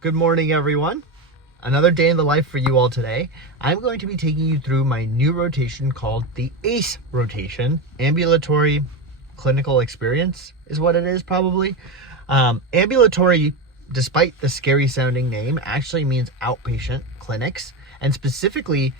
Good morning, everyone. Another day in the life for you all today. I'm going to be taking you through my new rotation called the ACE rotation. Ambulatory clinical experience is what it is, probably. Ambulatory, despite the scary sounding name, actually means outpatient clinics. And specifically,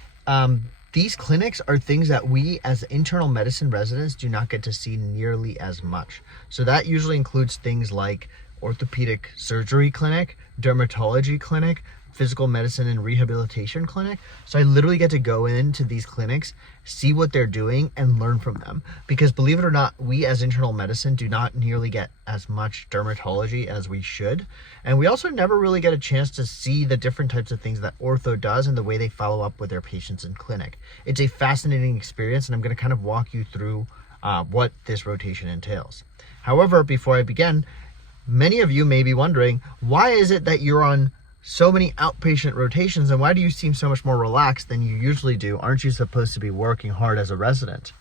these clinics are things that we as internal medicine residents do not get to see nearly as much. So that usually includes things like orthopedic surgery clinic, dermatology clinic, physical medicine and rehabilitation clinic. So I literally get to go into these clinics, see what they're doing, and learn from them. Because believe it or not, we as internal medicine do not nearly get as much dermatology as we should. And we also never really get a chance to see the different types of things that ortho does and the way they follow up with their patients in clinic. It's a fascinating experience, and I'm going to kind of walk you through what this rotation entails. However, before I begin, many of you may be wondering, why is it that you're on so many outpatient rotations and why do you seem so much more relaxed than you usually do? Aren't you supposed to be working hard as a resident?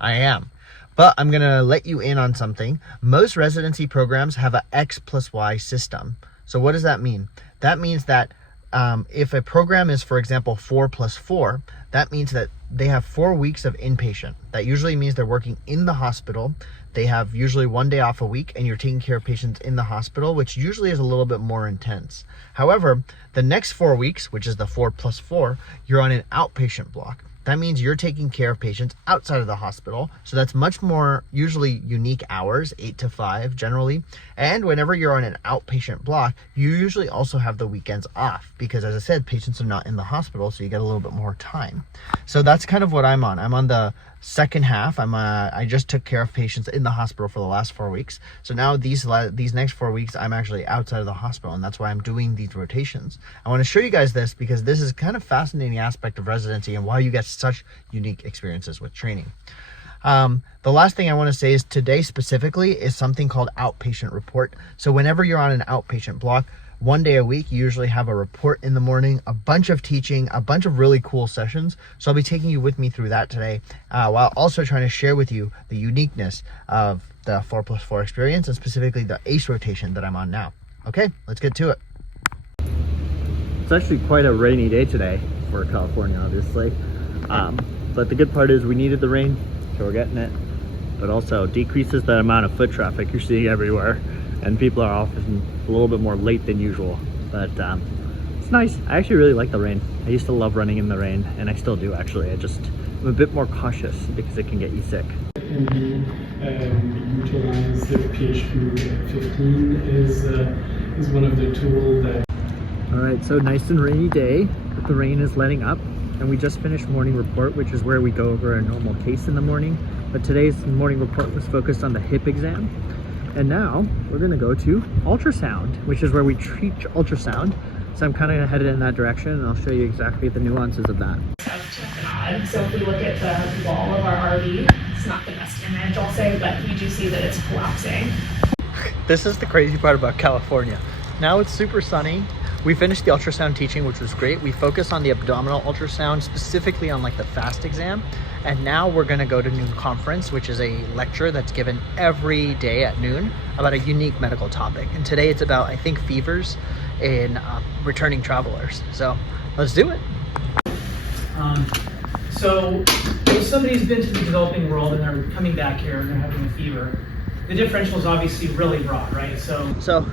I am. But I'm going to let you in on something. Most residency programs have a X plus Y system. So what does that mean? That means that if a program is, for example, 4 plus 4, that means that they have 4 weeks of inpatient. That usually means they're working in the hospital. They have usually 1 day off a week, and you're taking care of patients in the hospital, which usually is a little bit more intense. However, the next 4 weeks, which is the 4 plus 4, you're on an outpatient block. That means you're taking care of patients outside of the hospital. So that's much more usually unique hours, 8 to 5 generally. And whenever you're on an outpatient block, you usually also have the weekends off because, as I said, patients are not in the hospital, so you get a little bit more time. So that's kind of what I'm on. I'm on the second half. I just took care of patients in the hospital for the last 4 weeks. So now these next 4 weeks, I'm actually outside of the hospital, and that's why I'm doing these rotations. I want to show you guys this because this is kind of fascinating aspect of residency and why you get such unique experiences with training. The last thing I want to say is today specifically is something called outpatient report. So whenever you're on an outpatient block, 1 day a week, you usually have a report in the morning, a bunch of teaching, a bunch of really cool sessions. So I'll be taking you with me through that today, while also trying to share with you the uniqueness of the 4 plus 4 experience and specifically the ACE rotation that I'm on now. Okay, let's get to it. It's actually quite a rainy day today for California, obviously. But the good part is we needed the rain, so we're getting it. But also decreases the amount of foot traffic you're seeing everywhere. And people are often a little bit more late than usual, but it's nice. I actually really like the rain. I used to love running in the rain, and I still do actually. I'm a bit more cautious because it can get you sick. And we utilize the PHQ 15 is one of the tools that... All right, so nice and rainy day, but the rain is letting up, and we just finished morning report, which is where we go over a normal case in the morning. But today's morning report was focused on the hip exam. And now we're gonna go to ultrasound, which is where we treat ultrasound. So I'm kind of headed in that direction, and I'll show you exactly the nuances of that. So if we look at the wall of our RV, it's not the best image, I'll say, but we do see that it's collapsing. This is the crazy part about California. Now it's super sunny. We finished the ultrasound teaching, which was great. We focused on the abdominal ultrasound, specifically on like the FAST exam. And now we're gonna go to noon conference, which is a lecture that's given every day at noon about a unique medical topic. And today it's about, I think, fevers in returning travelers. So let's do it. So if somebody's been to the developing world and they're coming back here and they're having a fever, the differential is obviously really broad, right? So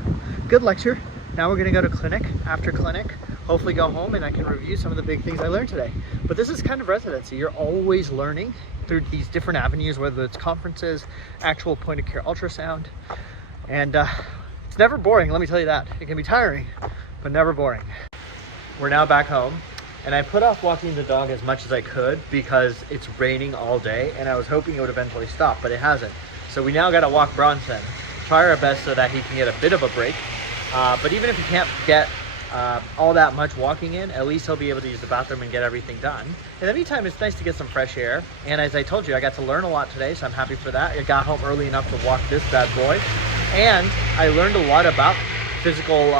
good lecture. Now we're gonna go to clinic. After clinic, hopefully go home and I can review some of the big things I learned today. But this is kind of residency. You're always learning through these different avenues, whether it's conferences, actual point of care ultrasound. And it's never boring, let me tell you that. It can be tiring, but never boring. We're now back home, and I put off walking the dog as much as I could because it's raining all day, and I was hoping it would eventually stop, but it hasn't. So we now gotta walk Bronson, try our best so that he can get a bit of a break. But even if he can't get all that much walking in, at least he'll be able to use the bathroom and get everything done. In the meantime, it's nice to get some fresh air. And as I told you, I got to learn a lot today, so I'm happy for that. I got home early enough to walk this bad boy. And I learned a lot about physical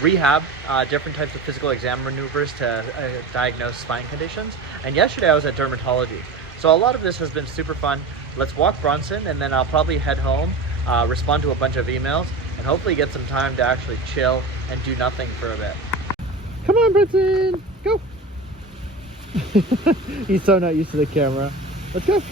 rehab, different types of physical exam maneuvers to diagnose spine conditions. And yesterday I was at dermatology. So a lot of this has been super fun. Let's walk Bronson, and then I'll probably head home, respond to a bunch of emails, and hopefully get some time to actually chill and do nothing for a bit. Come on, Brinson, go. He's so not used to the camera. Let's go.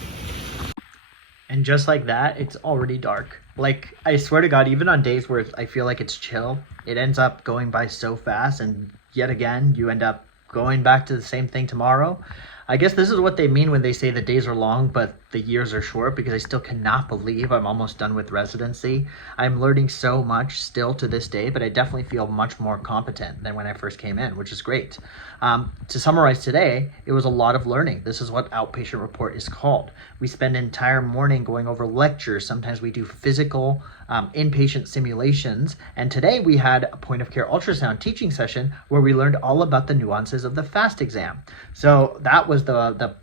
And just like that, it's already dark. Like, I swear to God, even on days where I feel like it's chill, it ends up going by so fast, and yet again, you end up going back to the same thing tomorrow. I guess this is what they mean when they say the days are long, but the years are short, because I still cannot believe I'm almost done with residency. I'm learning so much still to this day, but I definitely feel much more competent than when I first came in, which is great. To summarize today, it was a lot of learning. This is what Outpatient Report is called. We spend an entire morning going over lectures. Sometimes we do physical inpatient simulations. And today we had a point of care ultrasound teaching session where we learned all about the nuances of the FAST exam. So that was the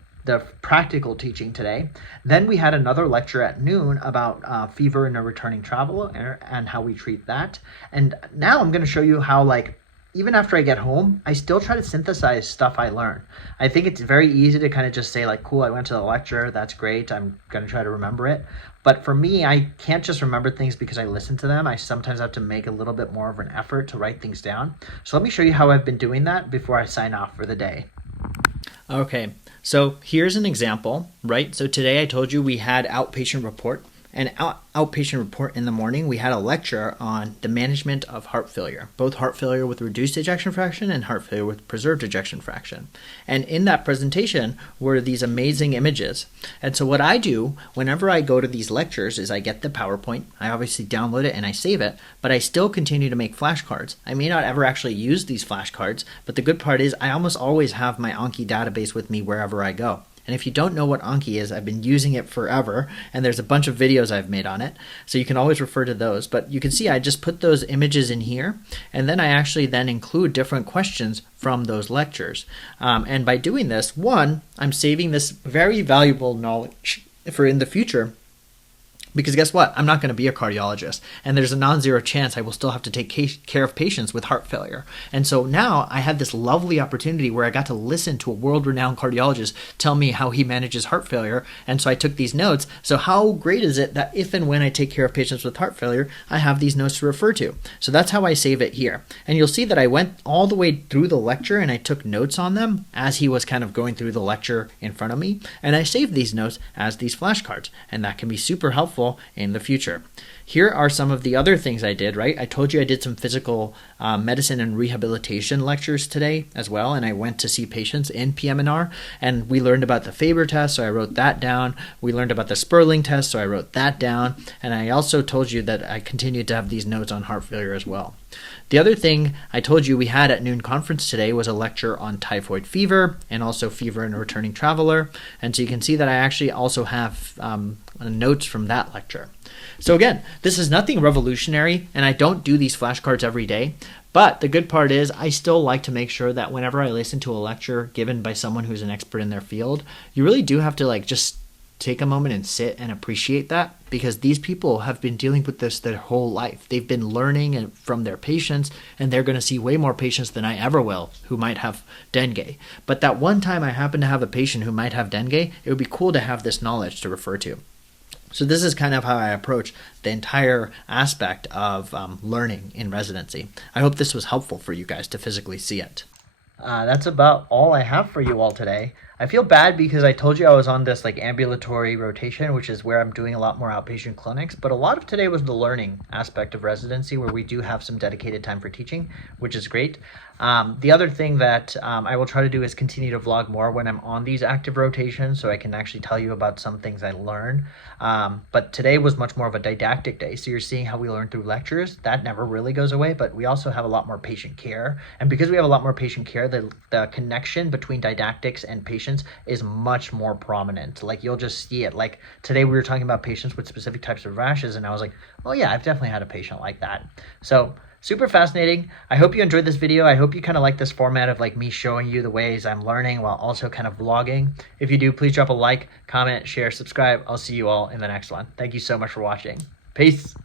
practical teaching today. Then we had another lecture at noon about fever in a returning traveler and how we treat that. And now I'm going to show you how, like, even after I get home, I still try to synthesize stuff I learn. I think it's very easy to kind of just say, like, cool, I went to the lecture, that's great, I'm going to try to remember it. But for me, I can't just remember things because I listen to them. I sometimes have to make a little bit more of an effort to write things down. So let me show you how I've been doing that before I sign off for the day. Okay, so here's an example, right? So today I told you we had outpatient report. And outpatient report in the morning, we had a lecture on the management of heart failure, both heart failure with reduced ejection fraction and heart failure with preserved ejection fraction. And in that presentation were these amazing images. And so what I do whenever I go to these lectures is I get the PowerPoint, I obviously download it and I save it, but I still continue to make flashcards. I may not ever actually use these flashcards, but the good part is I almost always have my Anki database with me wherever I go. And if you don't know what Anki is, I've been using it forever, and there's a bunch of videos I've made on it, so you can always refer to those. But you can see I just put those images in here, and then I actually then include different questions from those lectures. And by doing this, one, I'm saving this very valuable knowledge for in the future. Because guess what? I'm not going to be a cardiologist, and there's a non-zero chance I will still have to take care of patients with heart failure. And so now I had this lovely opportunity where I got to listen to a world-renowned cardiologist tell me how he manages heart failure, and so I took these notes. So how great is it that if and when I take care of patients with heart failure, I have these notes to refer to? So that's how I save it here. And you'll see that I went all the way through the lecture and I took notes on them as he was kind of going through the lecture in front of me, and I saved these notes as these flashcards, and that can be super helpful in the future. Here are some of the other things I did, right? I told you I did some physical medicine and rehabilitation lectures today as well, and I went to see patients in PM&R, and we learned about the Faber test, so I wrote that down. We learned about the Sperling test, so I wrote that down, and I also told you that I continued to have these notes on heart failure as well. The other thing I told you we had at noon conference today was a lecture on typhoid fever and also fever in a returning traveler. And so you can see that I actually also have notes from that lecture. So again, this is nothing revolutionary, and I don't do these flashcards every day. But the good part is I still like to make sure that whenever I listen to a lecture given by someone who's an expert in their field, you really do have to just take a moment and sit and appreciate that, because these people have been dealing with this their whole life. They've been learning from their patients, and they're going to see way more patients than I ever will who might have dengue. But that one time I happen to have a patient who might have dengue, it would be cool to have this knowledge to refer to. So this is kind of how I approach the entire aspect of learning in residency. I hope this was helpful for you guys to physically see it. That's about all I have for you all today. I feel bad because I told you I was on this ambulatory rotation, which is where I'm doing a lot more outpatient clinics, but a lot of today was the learning aspect of residency, where we do have some dedicated time for teaching, which is great. The other thing that I will try to do is continue to vlog more when I'm on these active rotations, so I can actually tell you about some things I learn. But today was much more of a didactic day, so you're seeing how we learn through lectures. That never really goes away, but we also have a lot more patient care. And because we have a lot more patient care, the connection between didactics and patients is much more prominent. You'll just see it. Today we were talking about patients with specific types of rashes, and I was like, oh yeah, I've definitely had a patient like that. So super fascinating. I hope you enjoyed this video. I hope you kind of like this format of me showing you the ways I'm learning while also kind of vlogging. If you do, please drop a like, comment, share, subscribe. I'll see you all in the next one. Thank you so much for watching. Peace.